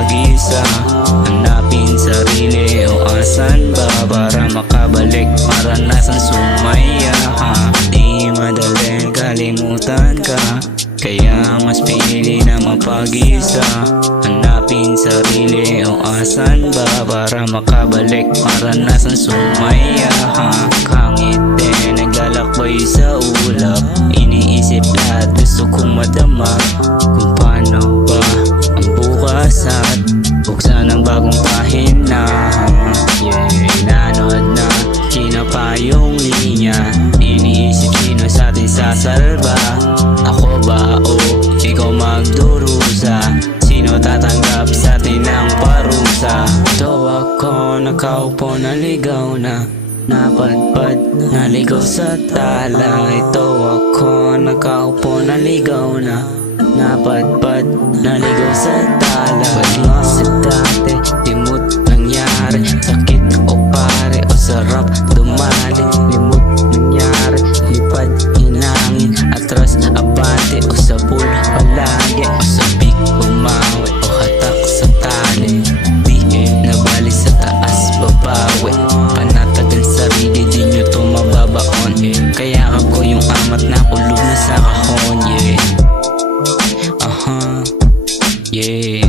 pag-isa Hanapin sarili o asan ba? Para makabalik maranasan sumaya. Ka Di madali kalimutan ka. Kaya mas pinili na mapag-isa. Hanapin sarili o asan ba? Para makabalik maranasan sumaya. Ka Kangit din naglalakbay sa bagong pahina Yeah, inanod na. Kinapa yung linya? Iniisip sino sa atin sasalba. Ako ba o ikaw magdurusa? Sino tatanggap sa atin ng parusa? Ito ako nakaupo naligaw na. Napadpad, naligaw sa tala. Ito ako nakaupo naligaw na. Napadpad, naligaw sa tala yeah. Uh huh, yeah.